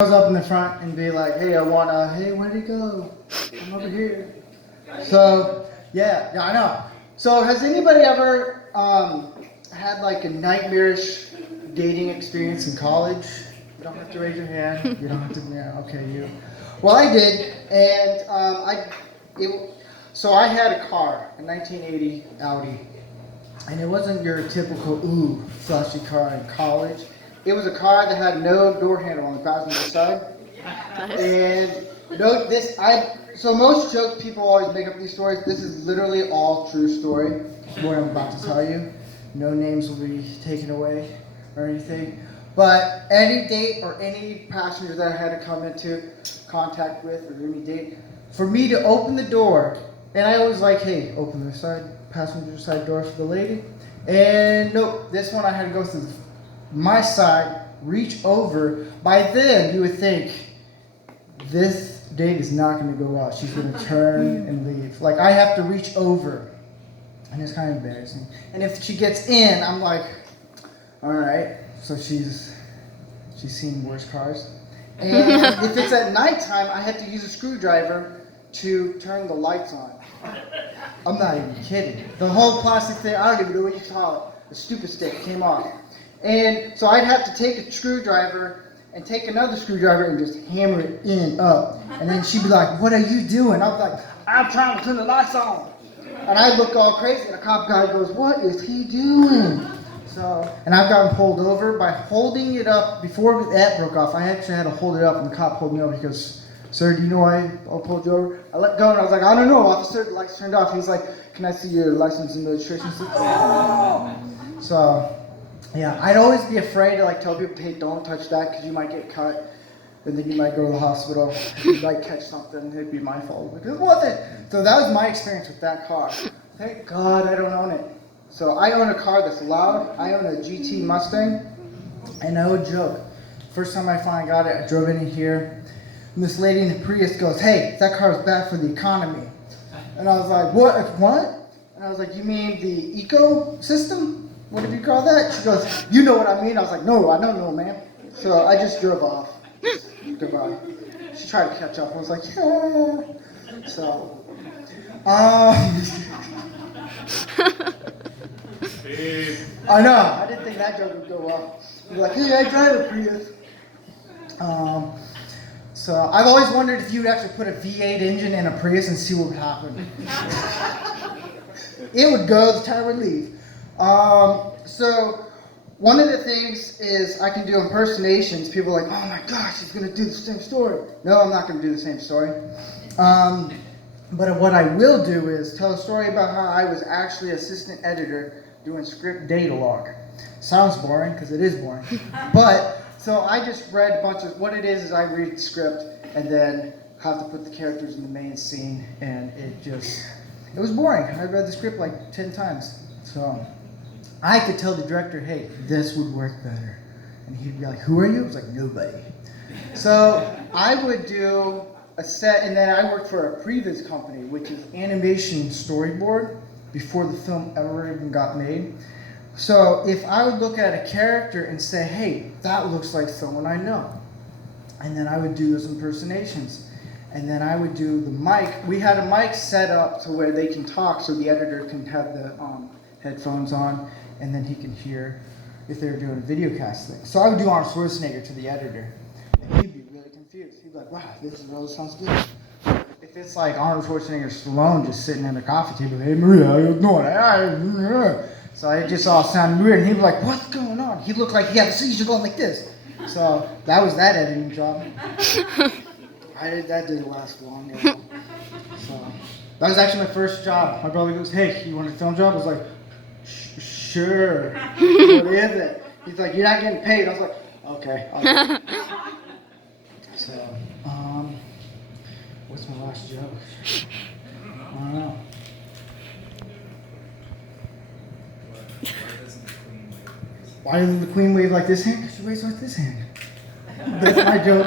Goes up in the front and be like, hey, hey, where'd he go? I'm over here. So, yeah, I know. So, has anybody ever had like a nightmarish dating experience in college? You don't have to raise your hand. You don't have to, yeah, okay, you. Well, I did, and so I had a car, a 1980 Audi, and it wasn't your typical, flashy car in college. It was a car that had no door handle on the passenger side. Nice. And so most jokes people always make up these stories. This is literally all true story. What I'm about to tell you. No names will be taken away or anything. But any date or any passenger that I had to come into contact with or any date, for me to open the door, and I always like, hey, open the passenger side door for the lady. And nope, this one I had to go through my side, reach over. By then, you would think, this date is not going to go well. She's going to turn and leave. Like, I have to reach over. And it's kind of embarrassing. And if she gets in, I'm like, all right. So she's seen worse cars. And if it's at nighttime, I have to use a screwdriver to turn the lights on. I'm not even kidding. The whole plastic thing, I don't even know what you call it. The stupid stick came off. And so I'd have to take a screwdriver and take another screwdriver and just hammer it up. And then she'd be like, what are you doing? I was like, I'm trying to turn the lights on. And I look all crazy, and the cop guy goes, what is he doing? So, and I've gotten pulled over by holding it up. Before that broke off, I actually had to hold it up, and the cop pulled me over. He goes, sir, do you know why I pulled you over? I let go, and I was like, I don't know, officer. The lights turned off. He's like, can I see your license and registration? So, yeah, I'd always be afraid to like tell people, hey, don't touch that because you might get cut, and then you might go to the hospital. You might catch something. It'd be my fault. Like, it wasn't. So that was my experience with that car. Thank God I don't own it. So I own a car that's loud. I own a GT Mustang, and no joke. First time I finally got it, I drove in here, and this lady in the Prius goes, hey, that car is bad for the economy. And I was like, what? And I was like, you mean the ecosystem? What did you call that? She goes, you know what I mean? I was like, no, I don't know, ma'am. So I just drove off. Goodbye. She tried to catch up. I was like, yeah. So, I know. I didn't think that joke would go well. Be like, hey, I drive a Prius. So I've always wondered if you'd actually put a V8 engine in a Prius and see what would happen. It would go, the tire would leave. So one of the things is I can do impersonations. People are like, oh my gosh, he's going to do the same story. No, I'm not going to do the same story. But what I will do is tell a story about how I was actually assistant editor doing script data log. Sounds boring, because it is boring. But, so I just read a bunch of, what it is I read the script and then have to put the characters in the main scene, and it was boring. I read the script like 10 times. So I could tell the director, hey, this would work better. And he'd be like, who are you? I was like, nobody. So I would do a set, and then I worked for a previs company, which is animation storyboard, before the film ever even got made. So if I would look at a character and say, hey, that looks like someone I know. And then I would do those impersonations. And then I would do the mic. We had a mic set up to where they can talk, so the editor can have the headphones on, and then he can hear if they're doing a video cast thing. So I would do Arnold Schwarzenegger to the editor, and he'd be really confused. He'd be like, wow, this really sounds good. If it's like Arnold Schwarzenegger Stallone just sitting at a coffee table, hey Maria, how you doing? So it just all sounded weird, and he'd be like, what's going on? He looked like he had a seizure going like this. So that was that editing job. That didn't last long. Yeah. So that was actually my first job. My brother goes, hey, you want a film job? I was like, sure. What is it? He's like, you're not getting paid. I was like, okay. So, what's my last joke? I don't know. Why doesn't the queen wave like this hand? Because she waves like this hand. That's my joke.